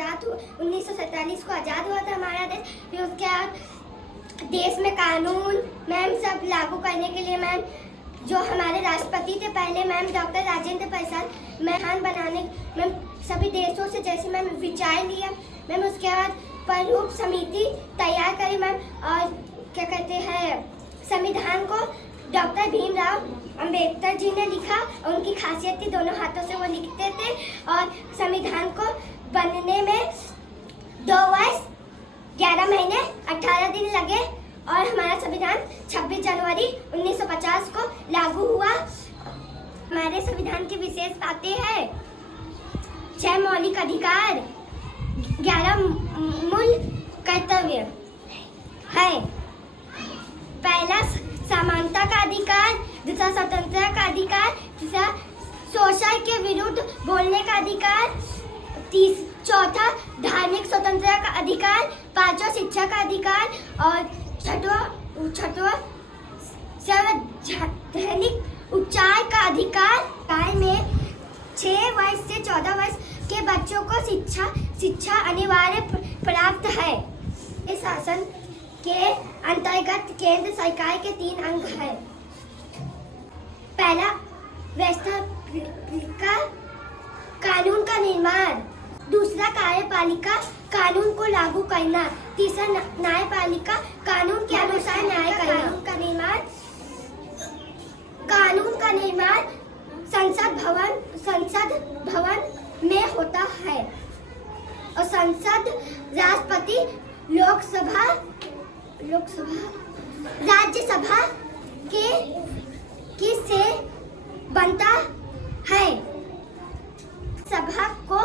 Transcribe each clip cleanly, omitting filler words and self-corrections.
आज़ाद हुआ, 1947 को आज़ाद हुआ था हमारा देश। फिर उसके बाद देश में कानून मैम सब लागू करने के लिए मैम जो हमारे राष्ट्रपति थे पहले मैम डॉक्टर राजेंद्र प्रसाद महान बनाने मैम सभी देशों से जैसे मैम विचार लिया मैम। उसके बाद प्रारूप समिति तैयार करी मैम और क्या कहते हैं संविधान को डॉक्टर भीमराव अंबेडकर जी ने लिखा। उनकी खासियत थी दोनों हाथों से वो लिखते थे और संविधान को बनने में 2 वर्ष 11 महीने 18 दिन लगे और हमारा संविधान 26 जनवरी 1950 को लागू हुआ। हमारे संविधान की विशेष बातें हैं 6 मौलिक अधिकार, 11 मूल कर्तव्य है। पहला समानता का अधिकार, दूसरा स्वतंत्रता का अधिकार, तीसरा शोषण के विरुद्ध बोलने का अधिकार, चौथा धार्मिक स्वतंत्रता का अधिकार, पांचवा शिक्षा का अधिकार और छठवा सार्वजनिक उपचार का अधिकार। काय में 6 वर्ष से 14 वर्ष के बच्चों को शिक्षा अनिवार्य प्राप्त है। इस शासन के अंतर्गत केंद्र सरकार के 3 अंग हैं। पहला व्यवस्थापिका कानून का निर्माण, दूसरा कार्यपालिका कानून को लागू करना, तीसरा न्यायपालिका कानून के अनुसार न्याय करना। कानून का निर्माण संसद भवन में होता है और संसद राष्ट्रपति लोकसभा राज्यसभा के से बनता है। सभा को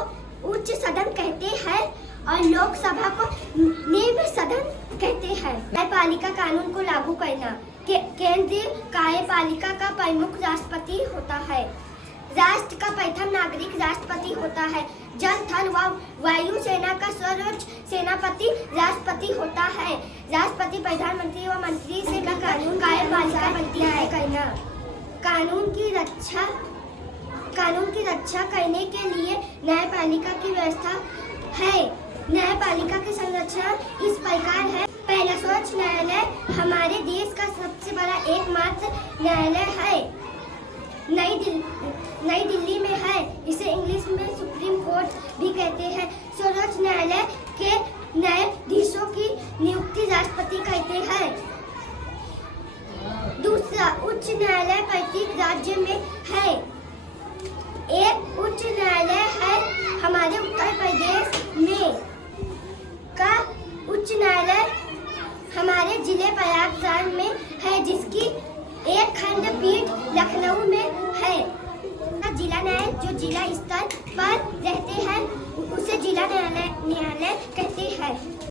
उच्च सदन कहते हैं और लोकसभा को निम्न सदन कहते हैं। न्यायपालिका कानून को लागू करना, केंद्रीय कार्यपालिका का प्रमुख राष्ट्रपति होता है। राष्ट्र का प्रथम नागरिक राष्ट्रपति होता है। जल थल व वायु सेना का सर्वोच्च सेनापति राष्ट्रपति होता है। राष्ट्रपति प्रधानमंत्री व मंत्री से कानून कार्यपालिका बनती है करना। कानून की रक्षा करने के लिए न्यायपालिका की व्यवस्था है। न्यायपालिका की संरचना इस प्रकार है। पहला सर्वोच्च न्यायालय हमारे देश का सबसे बड़ा एकमात्र न्यायालय है। नई दिल्ली में है। इसे इंग्लिश में सुप्रीम कोर्ट भी कहते हैं। सर्वोच्च न्यायालय के न्यायाधीशों की नियुक्ति राष्ट्रपति करते हैं। दूसरा उच्च न्यायालय प्रत्येक राज्य में है। एक उच्च न्यायालय है हमारे उत्तर प्रदेश में का उच्च न्यायालय हमारे जिले प्रयागराज में है, जिसकी एक खंडपीठ लखनऊ में है। जिला न्यायालय जो जिला स्तर पर रहते हैं उसे जिला न्यायालय कहते हैं।